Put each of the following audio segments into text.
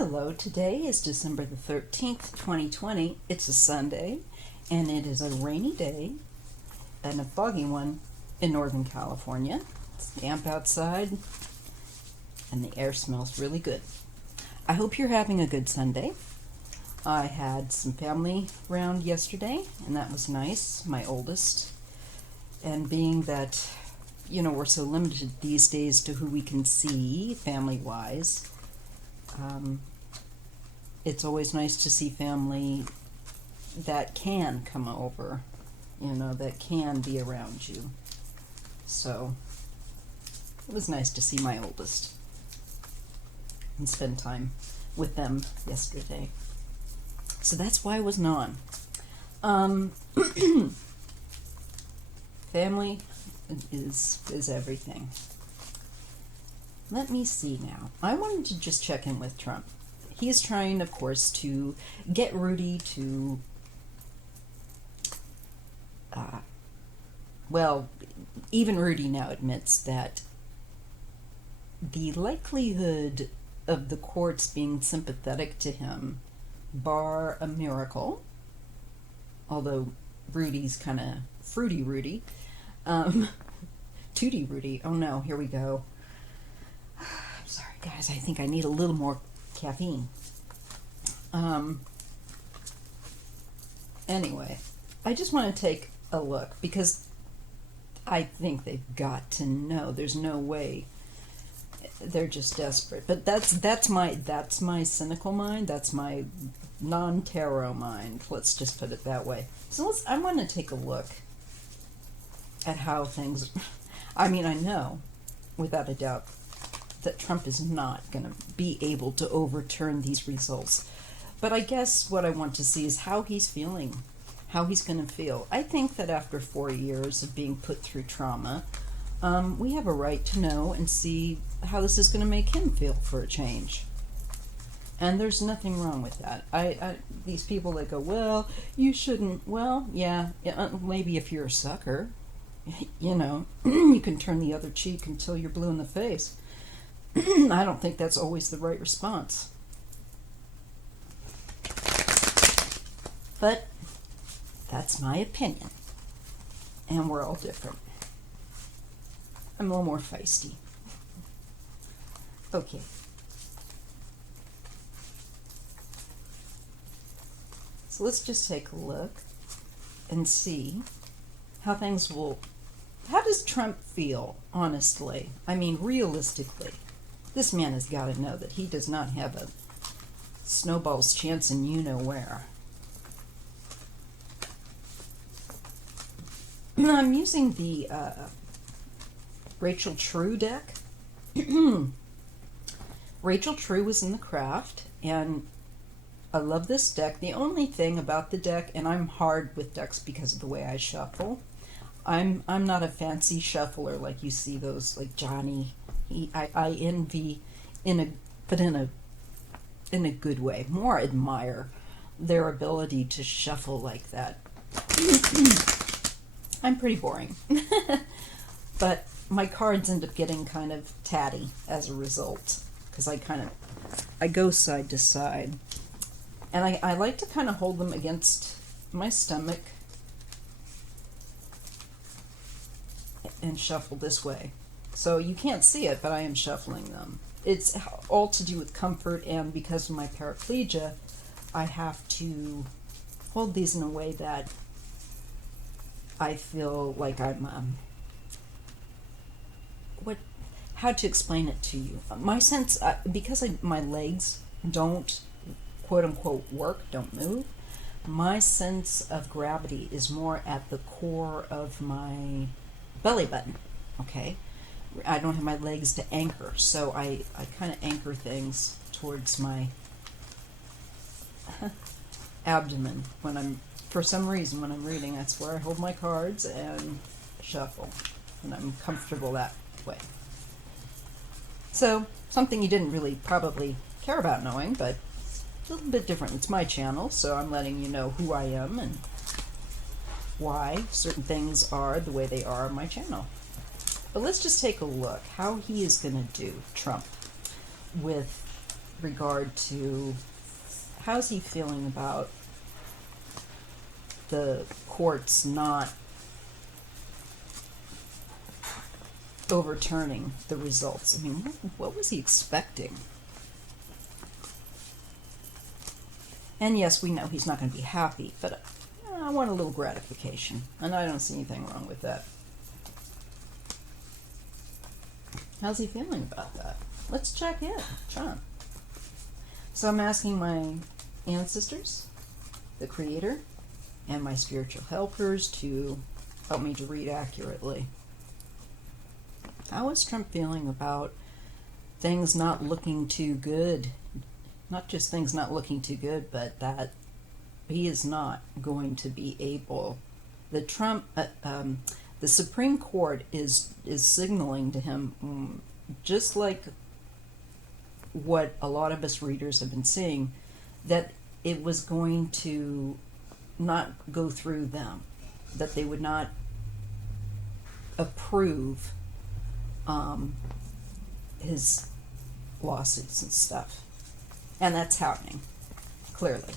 Hello, today is December the 13th, 2020. It's a Sunday, and it is a rainy day and a foggy one in Northern California. It's damp outside, and the air smells really good. I hope you're having a good Sunday. I had some family round yesterday, and that was nice, my oldest. And being that, we're so limited these days to who we can see family-wise, it's always nice to see family that can come over, that can be around you. So it was nice to see my oldest and spend time with them yesterday. So that's why I wasn't on. Family is everything. Let me see now. I wanted to just check in with Trump. He's trying, of course, to get Rudy to, even Rudy now admits that the likelihood of the courts being sympathetic to him, bar a miracle, although Rudy's kind of fruity Rudy, Tooty Rudy, oh no, here we go. Sorry guys, I think I need a little more caffeine. Anyway, I just want to take a look because I think they've got to know. There's no way. They're just desperate. But that's my cynical mind. That's my non-tarot mind. Let's just put it that way. So I want to take a look at how things. I mean, I know, without a doubt, that Trump is not going to be able to overturn these results. But I guess what I want to see is how he's feeling, how he's going to feel. I think that after 4 years of being put through trauma, we have a right to know and see how this is going to make him feel for a change. And there's nothing wrong with that. These people that go, well, you shouldn't. Well, yeah, maybe if you're a sucker, you can turn the other cheek until you're blue in the face. I don't think that's always the right response. But that's my opinion. And we're all different. I'm a little more feisty. Okay. So let's just take a look and see how does Trump feel, honestly? I mean, realistically. This man has got to know that he does not have a snowball's chance in you-know-where. I'm using the Rachel True deck. Rachel True was in the craft, and I love this deck. The only thing about the deck, and I'm hard with decks because of the way I shuffle, I'm not a fancy shuffler like you see those, like Johnny. I envy in a good way. More admire their ability to shuffle like that. I'm pretty boring. But my cards end up getting kind of tatty as a result because I go side to side. And I like to kind of hold them against my stomach and shuffle this way. So you can't see it, but I am shuffling them. It's all to do with comfort, and because of my paraplegia, I have to hold these in a way that I feel like I'm, how to explain it to you? My sense, because my legs don't, quote unquote, work, don't move, my sense of gravity is more at the core of my belly button, okay? I don't have my legs to anchor, so I kind of anchor things towards my abdomen for some reason, when I'm reading. That's where I hold my cards and shuffle, and I'm comfortable that way. So, something you didn't really probably care about knowing, but a little bit different. It's my channel, so I'm letting you know who I am and why certain things are the way they are on my channel. But let's just take a look how he is going to do, Trump, with regard to how's he feeling about the courts not overturning the results. I mean, what was he expecting? And yes, we know he's not going to be happy, but I want a little gratification, and I don't see anything wrong with that. How's he feeling about that? Let's check in, John. So I'm asking my ancestors, the Creator, and my spiritual helpers to help me to read accurately. How is Trump feeling about things not looking too good? Not just things not looking too good, but that he is not going to be able. The Supreme Court is signaling to him, just like what a lot of us readers have been seeing, that it was going to not go through them, that they would not approve his lawsuits and stuff. And that's happening, clearly.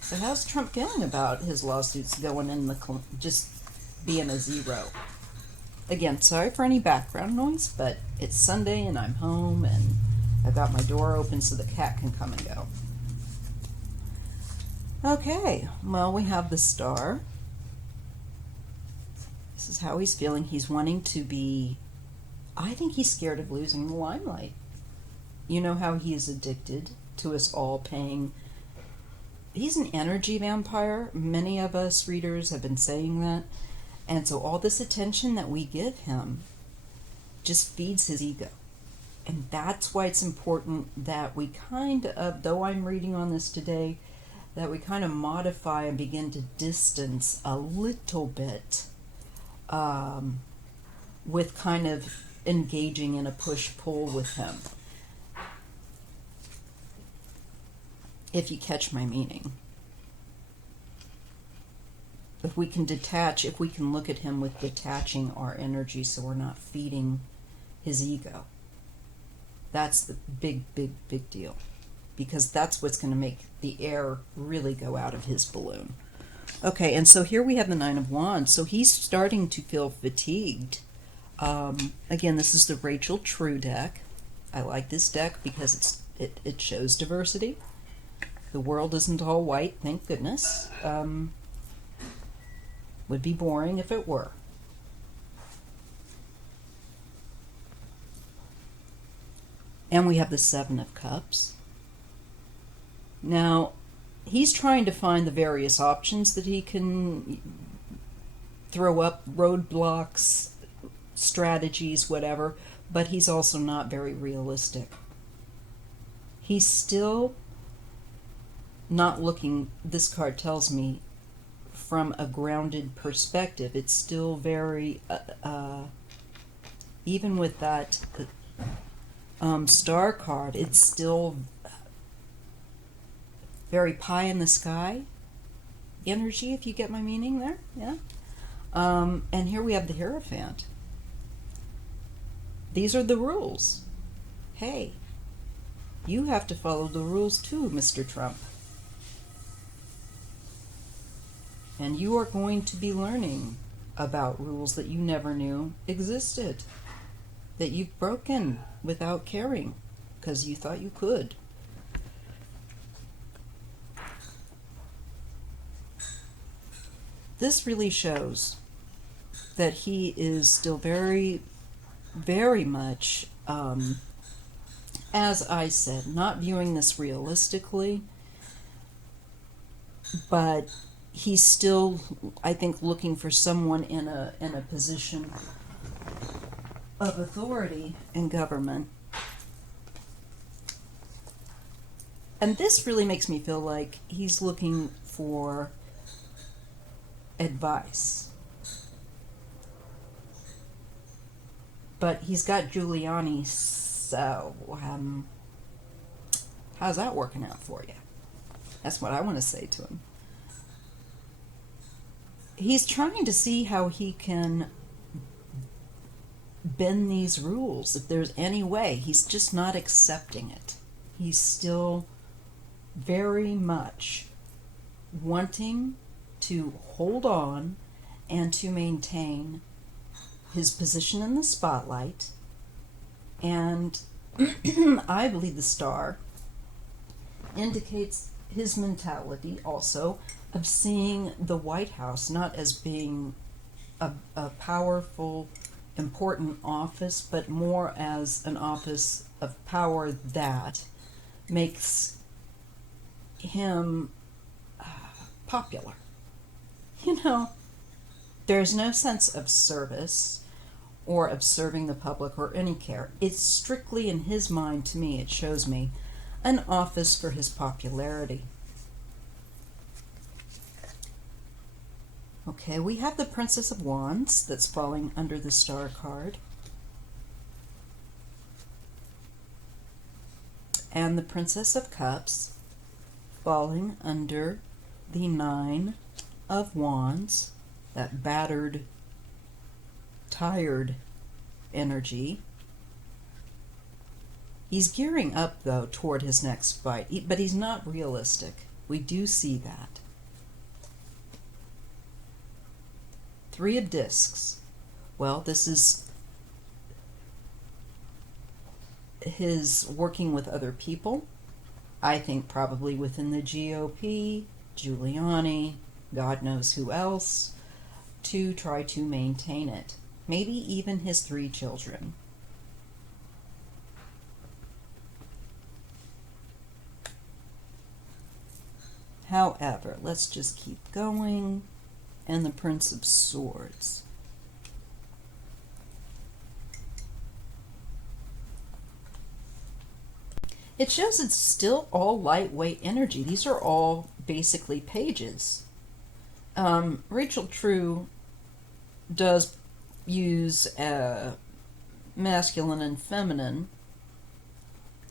So how's Trump feeling about his lawsuits going in just being a zero? Again, sorry for any background noise, but it's Sunday and I'm home and I've got my door open so the cat can come and go. Okay, well, we have the Star. This is how he's feeling. He's wanting to be, I think he's scared of losing the limelight. You know how he is addicted to us all paying. He's an energy vampire. Many of us readers have been saying that. And so all this attention that we give him just feeds his ego. And that's why it's important that we kind of, though I'm reading on this today, that we kind of modify and begin to distance a little bit with kind of engaging in a push-pull with him. If you catch my meaning. If we can detach, if we can look at him with detaching our energy so we're not feeding his ego. That's the big, big, big deal. Because that's what's going to make the air really go out of his balloon. Okay, and so here we have the Nine of Wands. So he's starting to feel fatigued. Again, this is the Rachel True deck. I like this deck because it shows diversity. The world isn't all white, thank goodness. Would be boring if it were. And we have the Seven of Cups. Now, he's trying to find the various options that he can throw up, roadblocks, strategies, whatever, but he's also not very realistic. He's still not looking, this card tells me, from a grounded perspective. It's still very, even with that Star card, it's still very pie in the sky energy, if you get my meaning there. Yeah. And here we have the Hierophant. These are the rules. Hey, you have to follow the rules too, Mr. Trump. And you are going to be learning about rules that you never knew existed, that you've broken without caring because you thought you could. This really shows that he is still very, very much, as I said, not viewing this realistically, but he's still, I think, looking for someone in a position of authority in government. And this really makes me feel like he's looking for advice. But he's got Giuliani, so how's that working out for you? That's what I want to say to him. He's trying to see how he can bend these rules if there's any way. He's just not accepting it. He's still very much wanting to hold on and to maintain his position in the spotlight. And I believe the star indicates his mentality also of seeing the White House not as being a powerful, important office, but more as an office of power that makes him popular. You know, there's no sense of service or of serving the public or any care. It's strictly, in his mind, to me, it shows me, an office for his popularity. Okay, we have the Princess of Wands that's falling under the Star card. And the Princess of Cups falling under the Nine of Wands, that battered, tired energy. He's gearing up, though, toward his next fight, but he's not realistic. We do see that. Three of Discs. Well, this is his working with other people. I think probably within the GOP, Giuliani, God knows who else, to try to maintain it. Maybe even his 3 children. However, let's just keep going. And the Prince of Swords. It shows it's still all lightweight energy. These are all basically pages. Rachel True does use masculine and feminine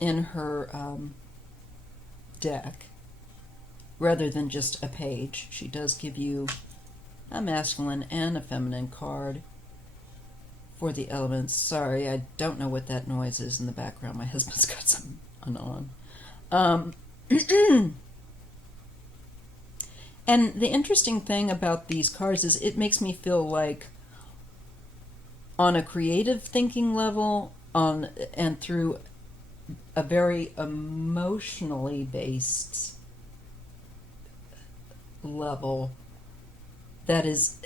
in her deck rather than just a page. She does give you a masculine and a feminine card for the elements. Sorry, I don't know what that noise is in the background. My husband's got some on. And the interesting thing about these cards is it makes me feel like on a creative thinking level, and through a very emotionally based level, that is,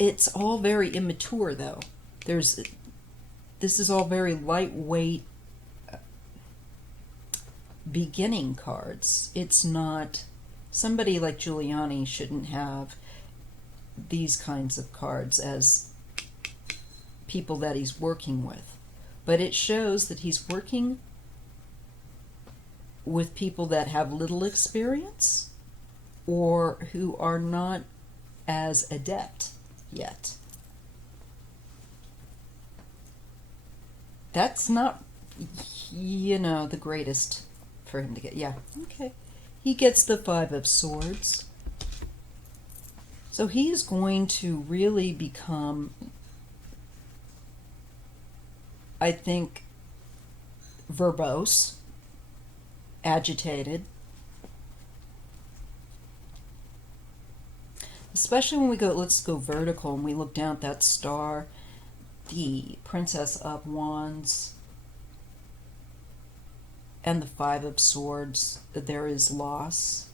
it's all very immature, though. This is all very lightweight beginning cards. It's not, somebody like Giuliani shouldn't have these kinds of cards as people that he's working with. But it shows that he's working with people that have little experience or who are not as adept yet. That's not, the greatest for him to get. Yeah, okay. He gets the 5 of Swords. So he is going to really become, I think, verbose, agitated. Especially when let's go vertical and we look down at that star, the Princess of Wands, and the 5 of Swords. There is loss.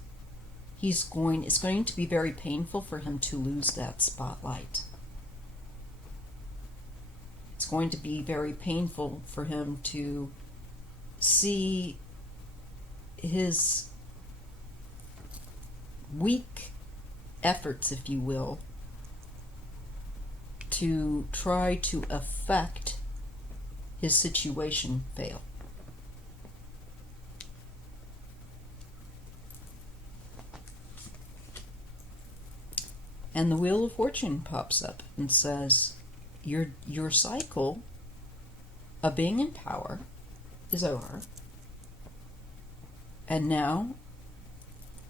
It's going to be very painful for him to lose that spotlight. It's going to be very painful for him to see his weak efforts, if you will, to try to affect his situation fail. And the Wheel of Fortune pops up and says, your cycle of being in power is over. And now,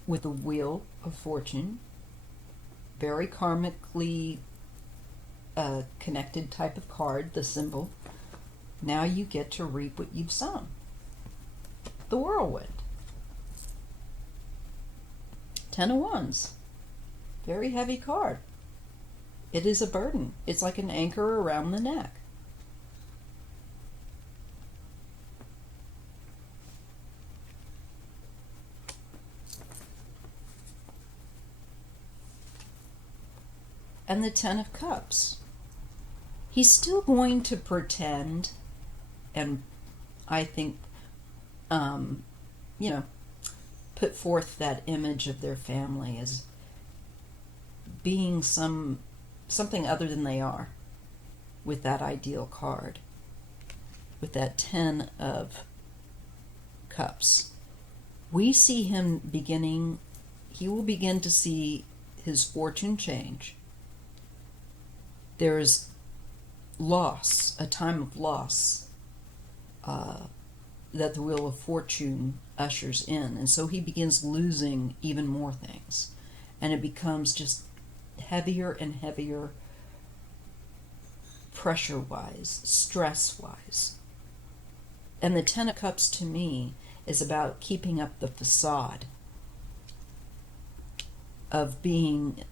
with the Wheel of Fortune, very karmically connected type of card, the symbol, Now you get to reap what you've sown. The whirlwind. Ten of Wands. Very heavy card. It is a burden. It's like an anchor around the neck. And the Ten of Cups. He's still going to pretend and I think, put forth that image of their family as being something other than they are with that ideal card, with that Ten of Cups. We see him he will begin to see his fortune change. There's loss, a time of loss that the Wheel of Fortune ushers in. And so he begins losing even more things. And it becomes just heavier and heavier pressure-wise, stress-wise. And the Ten of Cups to me is about keeping up the facade of being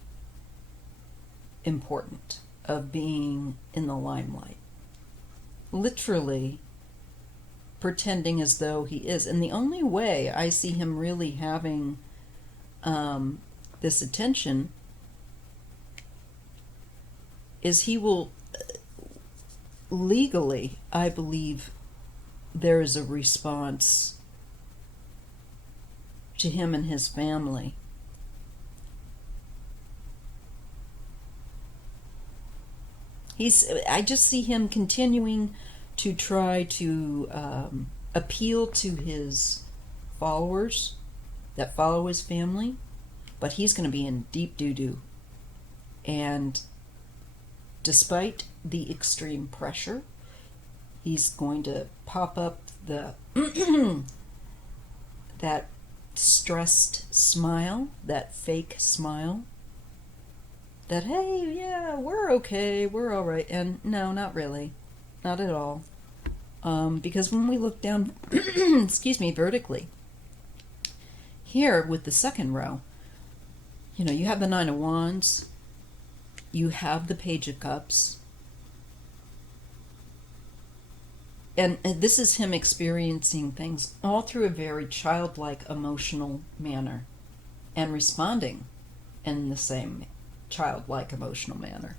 important, of being in the limelight. Literally pretending as though he is. And the only way I see him really having this attention is he will legally, I believe, there is a response to him and his family. I just see him continuing to try to appeal to his followers that follow his family, but he's going to be in deep doo-doo. And despite the extreme pressure, he's going to pop up the that stressed smile, that fake smile, that, hey, yeah, we're okay, we're all right. And no, not really. Not at all. Because when we look down, vertically, here with the second row, you have the Nine of Wands, you have the Page of Cups, and this is him experiencing things all through a very childlike, emotional manner, and responding in the same childlike, emotional manner.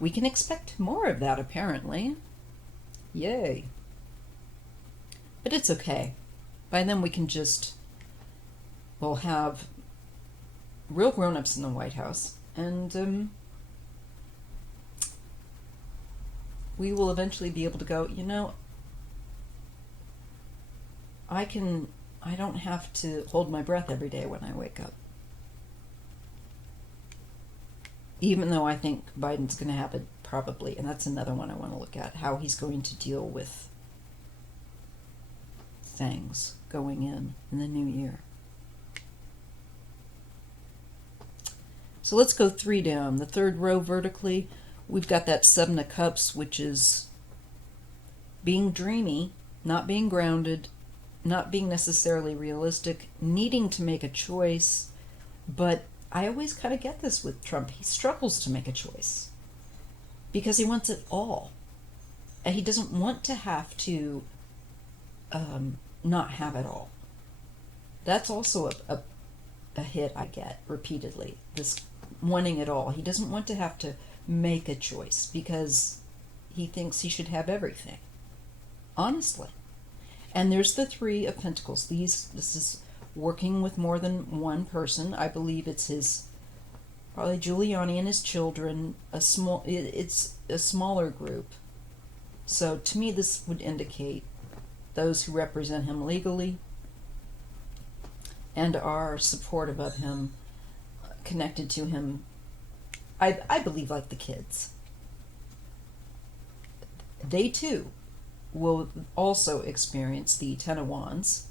We can expect more of that, apparently. Yay. But it's okay. By then we can we'll have real grown-ups in the White House, and we will eventually be able to go, I don't have to hold my breath every day when I wake up. Even though I think Biden's going to have it probably, and that's another one I want to look at, how he's going to deal with things going in the new year. So let's go 3 down. The third row vertically, we've got that Seven of Cups, which is being dreamy, not being grounded, not being necessarily realistic, needing to make a choice, but I always kind of get this with Trump. He struggles to make a choice because he wants it all. And he doesn't want to have to not have it all. That's also a hit I get repeatedly, this wanting it all. He doesn't want to have to make a choice because he thinks he should have everything. Honestly. And there's the Three of Pentacles. This is working with more than one person. I believe it's probably Giuliani and his children. It's a smaller group. So to me, this would indicate those who represent him legally and are supportive of him, connected to him. I believe like the kids. They too will also experience the Ten of Wands.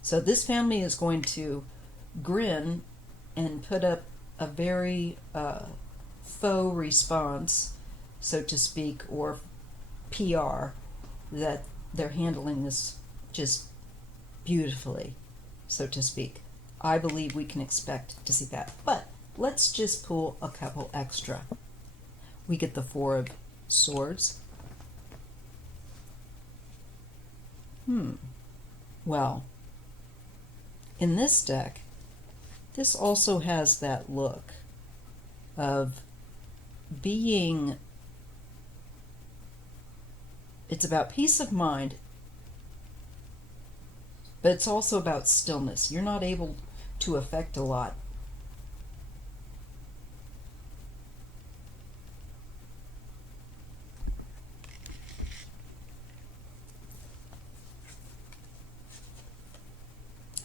So this family is going to grin and put up a very faux response, so to speak, or PR that they're handling this just beautifully, so to speak. I believe we can expect to see that. But let's just pull a couple extra. We get the Four of Swords. Well, in this deck, this also has that look of being, it's about peace of mind, but it's also about stillness. You're not able to affect a lot.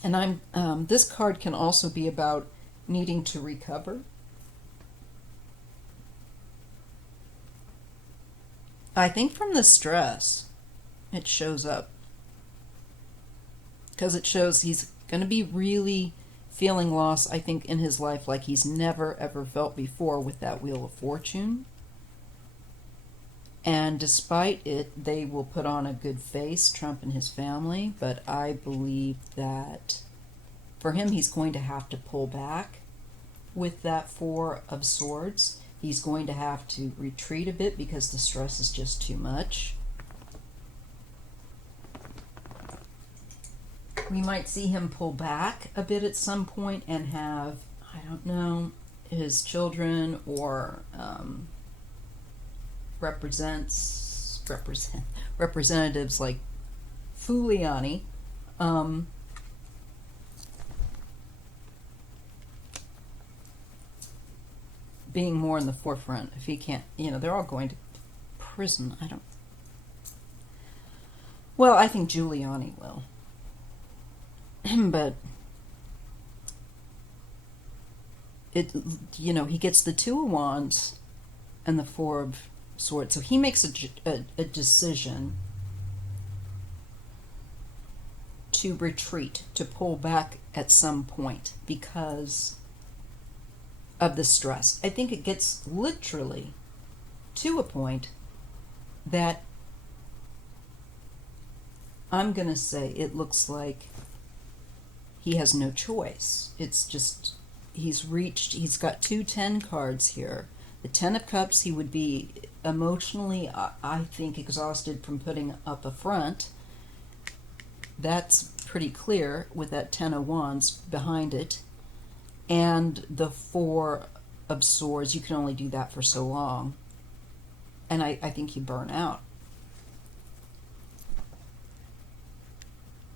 And this card can also be about needing to recover. I think from the stress, it shows up. Because it shows he's going to be really feeling loss, I think, in his life like he's never, ever felt before with that Wheel of Fortune. And despite it, they will put on a good face, Trump and his family. But I believe that for him, he's going to have to pull back with that Four of Swords. He's going to have to retreat a bit because the stress is just too much. We might see him pull back a bit at some point and have, I don't know, his children or representatives like Giuliani being more in the forefront. If he can't, they're all going to prison. Well, I think Giuliani will. But he gets the Two of Wands and the Four of Swords. So he makes a decision to retreat, to pull back at some point because of the stress. I think it gets literally to a point that I'm going to say it looks like he has no choice. It's just, he's got 2 10 cards here. The Ten of Cups, he would be emotionally, I think, exhausted from putting up a front. That's pretty clear with that Ten of Wands behind it. And the Four of Swords, you can only do that for so long. And I think you burn out.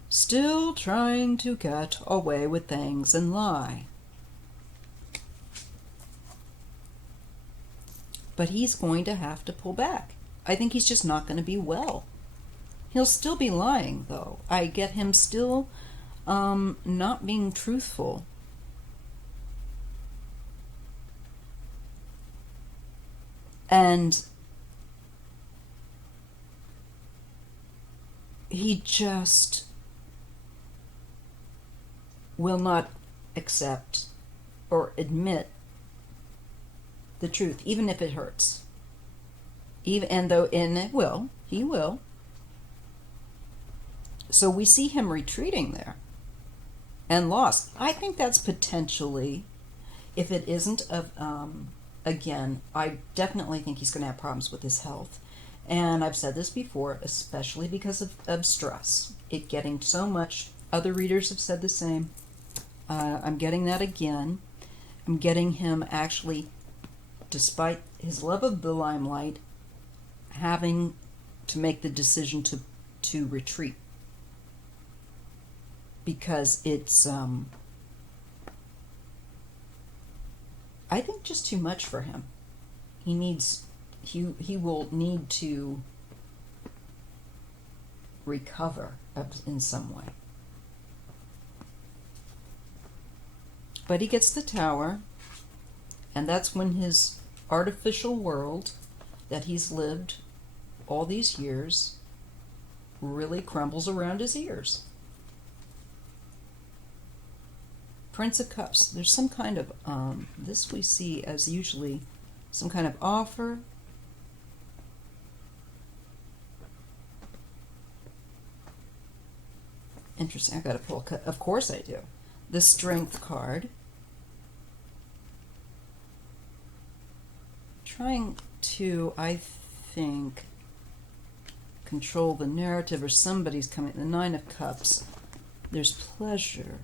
Still trying to get away with things and lie. But he's going to have to pull back. I think he's just not going to be well. He'll still be lying, though. I get him still not being truthful. And he just will not accept or admit the truth, even if it hurts. He will. So we see him retreating there and lost. I think that's potentially, if it isn't of, again, I definitely think he's going to have problems with his health. And I've said this before, especially because of stress. It getting so much. Other readers have said the same. I'm getting that again. I'm getting him actually, despite his love of the limelight, having to make the decision to retreat. Because it's, I think, just too much for him. He will need to recover in some way. But he gets the Tower, and that's when his artificial world that he's lived all these years really crumbles around his ears. Prince of Cups. There's some kind of, this we see as usually some kind of offer. Interesting. I got to pull. Of course I do. The Strength card. Trying to, I think, control the narrative, or somebody's coming. The Nine of Cups. There's pleasure.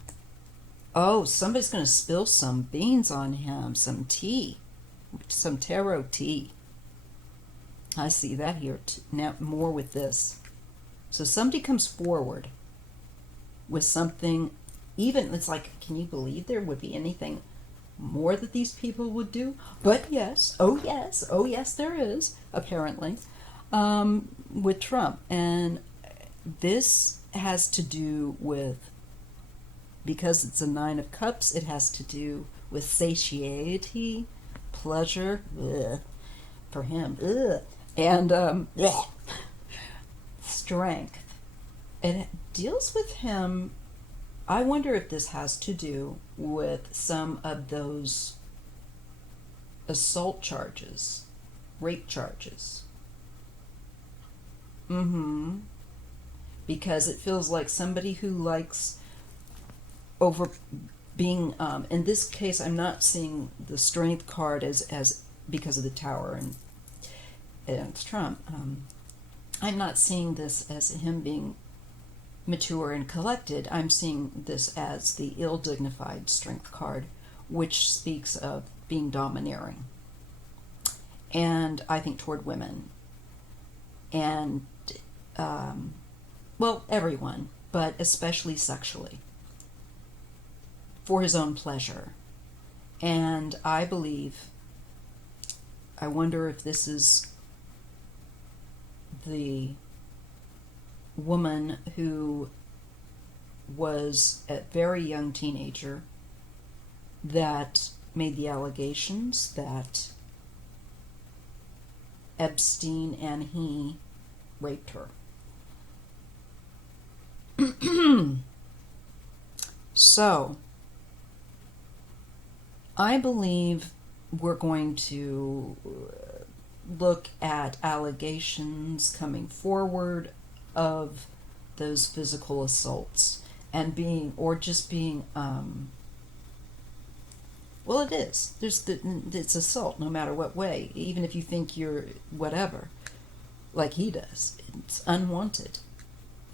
Oh, somebody's going to spill some beans on him. Some tea. Some tarot tea. I see that here. Now, more with this. So somebody comes forward with something, even, it's like, can you believe there would be anything more that these people would do? But yes, oh yes, there is, apparently, with Trump. And this has to do with, because it's a Nine of Cups, it has to do with satiety, pleasure, for him, and strength. It deals with him. I wonder if this has to do with some of those assault charges, rape charges. Because it feels like somebody who likes over being, in this case, I'm not seeing the Strength card as because of the Tower and it's Trump. I'm not seeing this as him being mature and collected. I'm seeing this as the ill-dignified Strength card, which speaks of being domineering. And I think toward women. And, well, everyone, but especially sexually. For his own pleasure. And I wonder if this is the woman who was a very young teenager that made the allegations that Epstein and he raped her. So, I believe we're going to look at allegations coming forward of those physical assaults and being, or just being, well, it is. It's assault no matter what way, even if you think you're whatever, like he does. It's unwanted,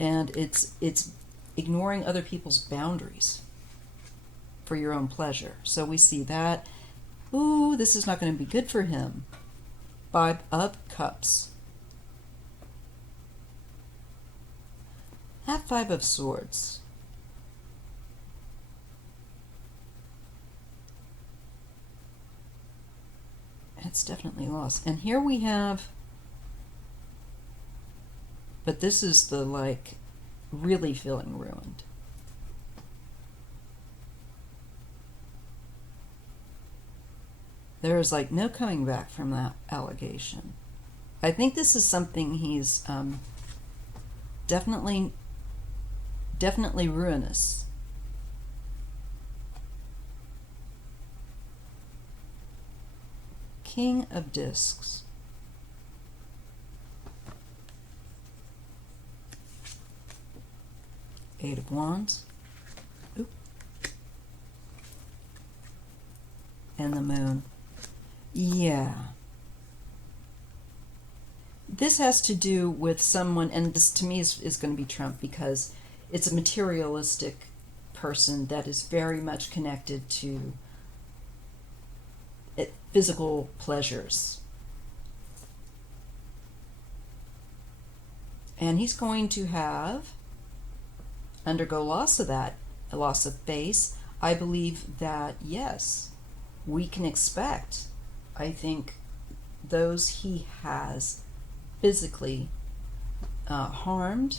and it's ignoring other people's boundaries for your own pleasure. So we see that. Ooh, this is not going to be good for him. Five of Cups. Have Five of Swords. It's definitely lost. And here we have, but this is the, like, really feeling ruined. There is, like, no coming back from that allegation. I think this is something he's definitely ruinous. King of Discs. Eight of Wands. Oop. And the Moon. Yeah. This has to do with someone, and this to me is going to be Trump, because it's a materialistic person that is very much connected to physical pleasures. And he's going to undergo loss of that, a loss of face. I believe that, yes, we can expect, I think, those he has physically harmed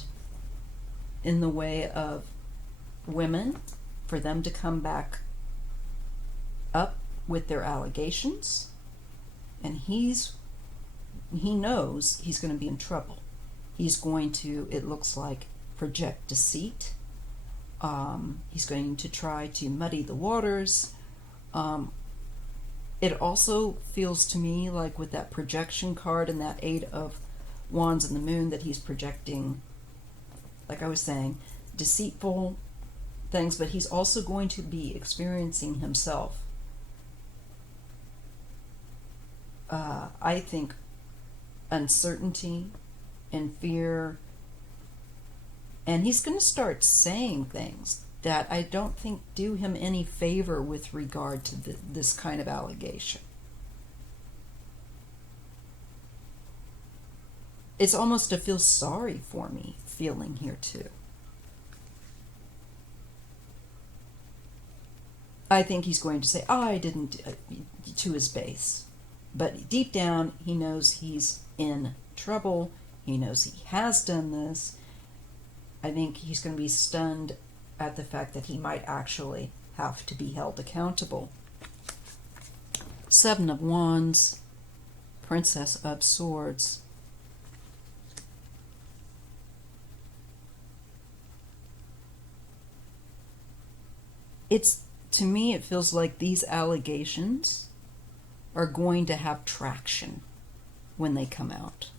in the way of women, for them to come back up with their allegations, and he knows he's going to be in trouble. He's going to, it looks like, project deceit. He's going to try to muddy the waters. It also feels to me like, with that projection card and that Eight of Wands and the Moon, that he's projecting, like I was saying, deceitful things, but he's also going to be experiencing himself, I think, uncertainty and fear. And he's going to start saying things that I don't think do him any favor with regard to this kind of allegation. It's almost a feel sorry for me feeling here too. I think he's going to say, oh, I didn't, to his base. But deep down, he knows he's in trouble. He knows he has done this. I think he's going to be stunned at the fact that he might actually have to be held accountable. Seven of Wands, Princess of Swords. To me, it feels like these allegations are going to have traction when they come out.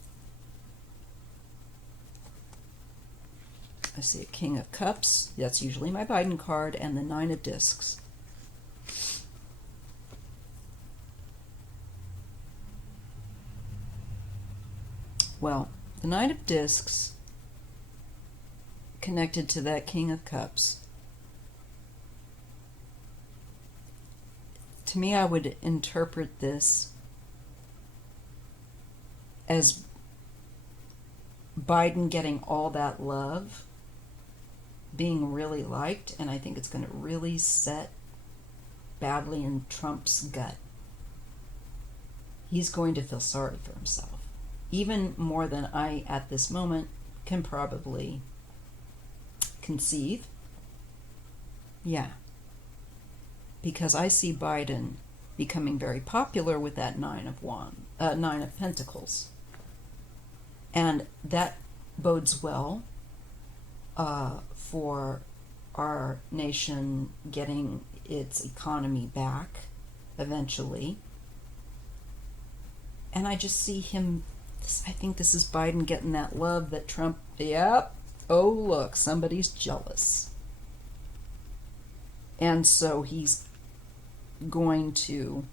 I see a King of Cups. That's usually my Biden card, and the Nine of Discs. Well, the Nine of Discs connected to that King of Cups. To me, I would interpret this as Biden getting all that love, being really liked, and I think it's going to really set badly in Trump's gut. He's going to feel sorry for himself, even more than I, at this moment, can probably conceive. Yeah. Because I see Biden becoming very popular with that Nine of Pentacles. And that bodes well for our nation getting its economy back eventually. And I just see him, I think this is Biden getting that love that Trump, yep, oh look, somebody's jealous. And so he's going to,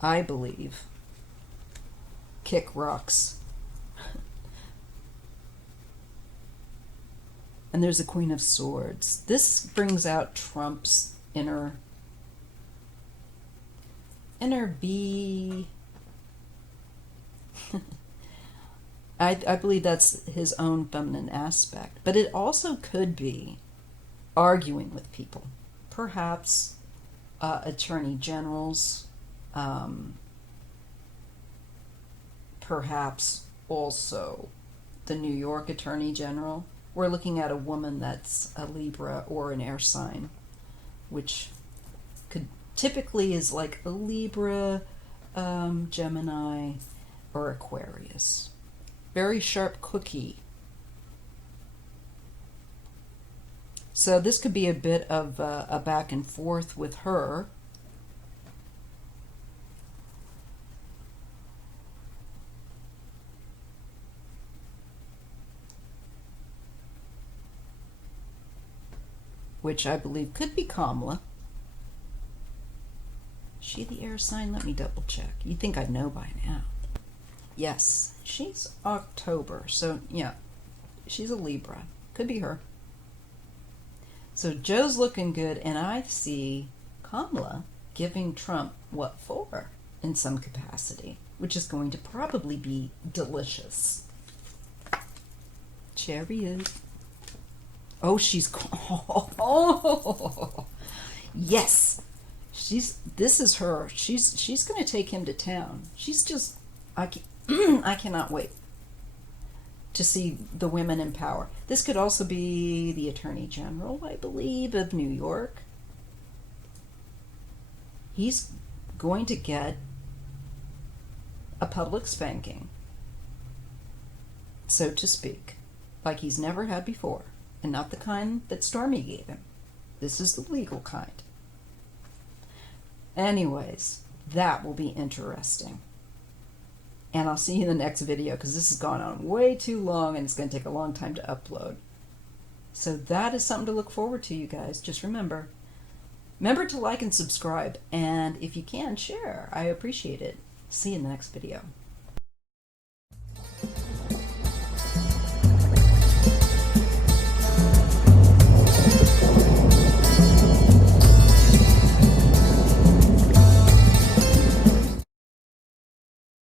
I believe, kick rocks. And there's a Queen of Swords. This brings out Trump's inner bee. I believe that's his own feminine aspect. But it also could be arguing with people. Perhaps attorney generals, perhaps also the New York Attorney General. We're looking at a woman that's a Libra or an air sign, which could typically is like a Libra, Gemini, or Aquarius. Very sharp cookie. So this could be a bit of a back and forth with her. Which I believe could be Kamala. Is she the air sign? Let me double check. You'd think I'd know by now. Yes, she's October. So yeah, she's a Libra. Could be her. So Joe's looking good, and I see Kamala giving Trump what for in some capacity, which is going to probably be delicious. Chariot. Oh, she's oh yes. This is her. She's going to take him to town. She's just I cannot wait to see the women in power. This could also be the Attorney General, I believe, of New York. He's going to get a public spanking, so to speak, like he's never had before, and not the kind that Stormy gave him. This is the legal kind. Anyways, that will be interesting. And I'll see you in the next video because this has gone on way too long and it's going to take a long time to upload. So that is something to look forward to, you guys. Just remember to like and subscribe, and if you can, share. I appreciate it. See you in the next video.